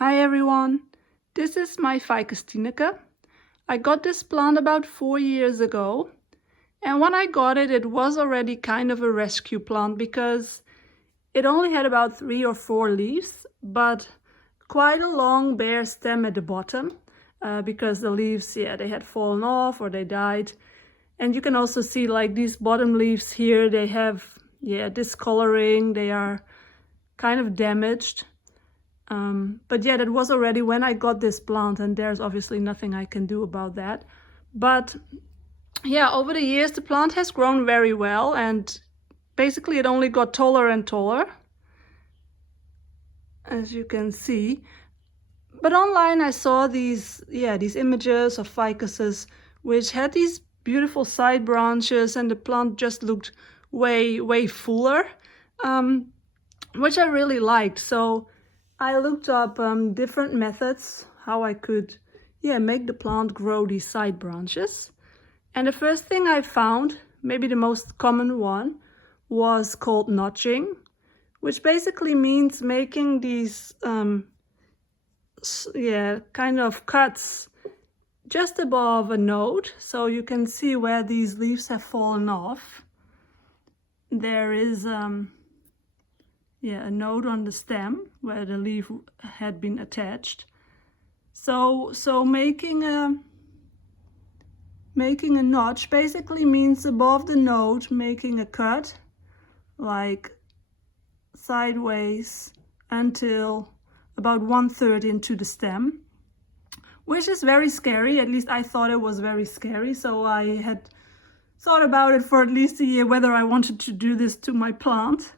Hi everyone, this is my Ficus Tineke. I got this plant about 4 years ago, and when I got it, it was already kind of a rescue plant because it only had about 3 or 4 leaves, but quite a long bare stem at the bottom because the leaves, they had fallen off or they died. And you can also see like these bottom leaves here, they have discoloring, they are kind of damaged. But yeah, that was already when I got this plant, and there's obviously nothing I can do about that. But yeah, over the years the plant has grown very well, and basically it only got taller and taller, as you can see. But online I saw these images of ficuses which had these beautiful side branches, and the plant just looked way fuller, which I really liked. So I looked up different methods how I could make the plant grow these side branches. And the first thing I found, maybe the most common one, was called notching, which basically means making these kind of cuts just above a node, so you can see where these leaves have fallen off. There is a node on the stem where the leaf had been attached. So making a notch basically means above the node making a cut, like sideways until about 1/3 into the stem, which is very scary. At least I thought it was very scary. So I had thought about it for at least a year whether I wanted to do this to my plant.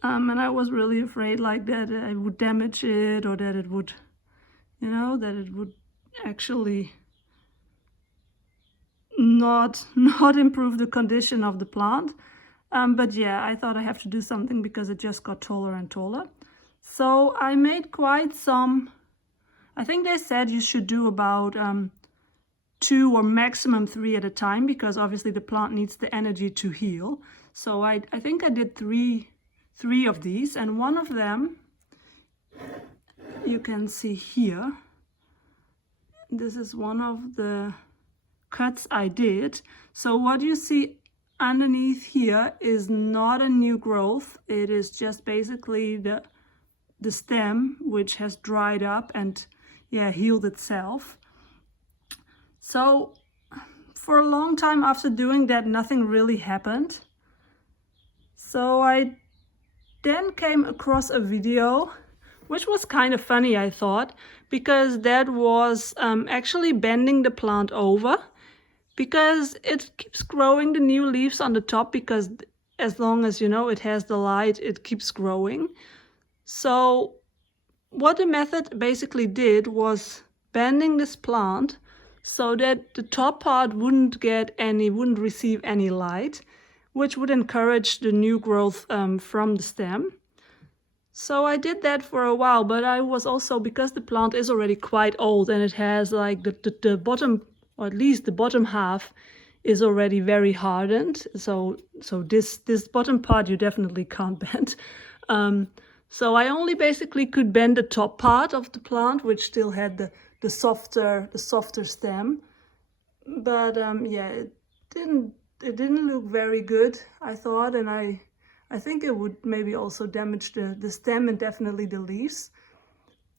And I was really afraid like that I would damage it, or that it would, actually not improve the condition of the plant. But yeah, I thought I have to do something because it just got taller and taller. So I made quite some. I think they said you should do about 2 or maximum 3 at a time, because obviously the plant needs the energy to heal. So I think I did three of these, and one of them you can see here. This is one of the cuts I did. So what you see underneath here is not a new growth. It is just basically the stem, which has dried up and healed itself. So for a long time after doing that, nothing really happened. So I then came across a video which was kind of funny, I thought, because that was actually bending the plant over, because it keeps growing the new leaves on the top, because as long as it has the light, it keeps growing. So what the method basically did was bending this plant so that the top part wouldn't receive any light, which would encourage the new growth from the stem. So I did that for a while, but I was also, because the plant is already quite old and it has like the bottom, or at least the bottom half, is already very hardened. So this bottom part you definitely can't bend. So I only basically could bend the top part of the plant, which still had the softer stem. But it didn't look very good, I thought, and I think it would maybe also damage the stem and definitely the leaves.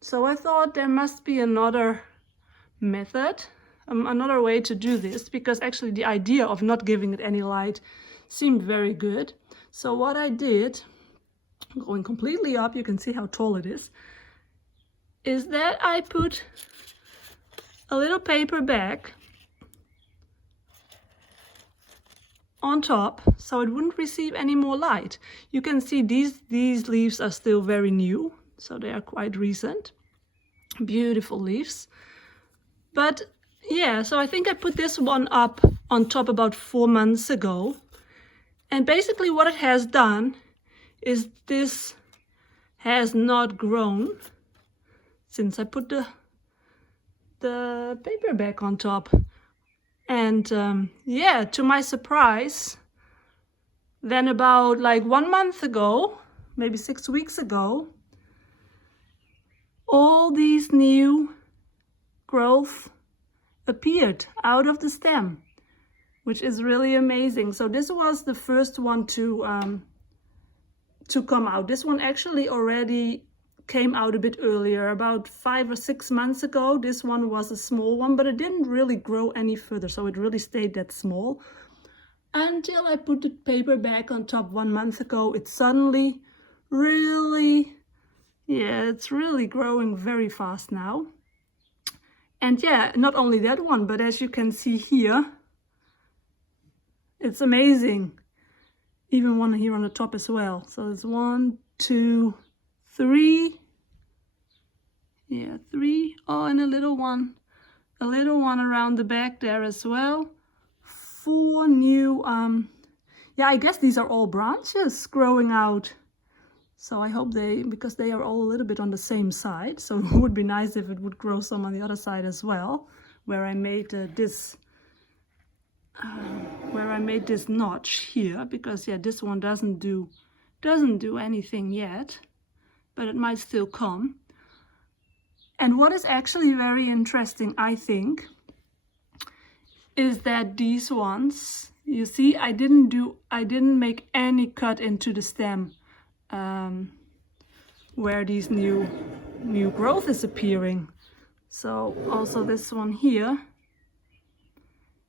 So I thought there must be another method, another way to do this, because actually the idea of not giving it any light seemed very good. So what I did, going completely up, you can see how tall it is that I put a little paper bag on top so it wouldn't receive any more light. You can see these leaves are still very new, so they are quite recent. Beautiful leaves. But yeah, so I think I put this one up on top about 4 months ago. And basically what it has done is this has not grown since I put the paper bag on top. And to my surprise, then about like 1 month ago, maybe 6 weeks ago, all these new growth appeared out of the stem, which is really amazing. So this was the first one to come out. This one actually already came out a bit earlier, about 5 or 6 months ago. This one was a small one, but it didn't really grow any further, so it really stayed that small until I put the paper back on top 1 month ago. It suddenly really, yeah, it's really growing very fast now. And yeah, not only that one, but as you can see here, it's amazing. Even one here on the top as well. So there's 1, 2, 3. Yeah, 3. Oh, and a little one around the back there as well. 4 new, yeah, I guess these are all branches growing out. So I hope because they are all a little bit on the same side. So it would be nice if it would grow some on the other side as well, where I made this notch here, because yeah, this one doesn't do anything yet, but it might still come. And what is actually very interesting, I think, is that these ones, you see, I didn't make any cut into the stem where these new growth is appearing. So also this one here,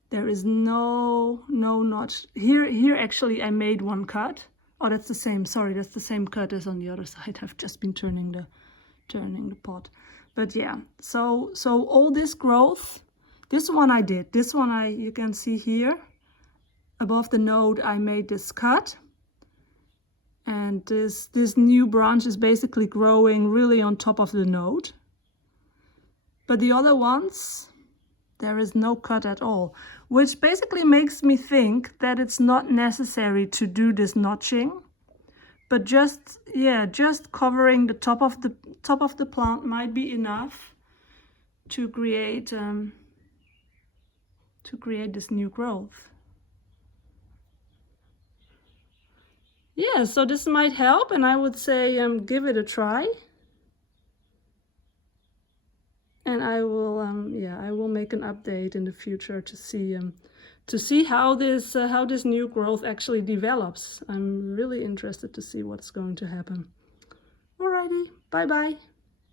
there is no notch here. Actually, I made one cut. Oh, that's the same. Sorry, that's the same cut as on the other side. I've just been turning the pot. But yeah, so all this growth, this one I did. This one you can see here above the node, I made this cut. And this new branch is basically growing really on top of the node. But the other ones, there is no cut at all, which basically makes me think that it's not necessary to do this notching, but just covering the top of the plant might be enough to create this new growth. Yeah, so this might help, and I would say give it a try. And I will make an update in the future to see how this new growth actually develops. I'm really interested to see what's going to happen. Alrighty, bye bye.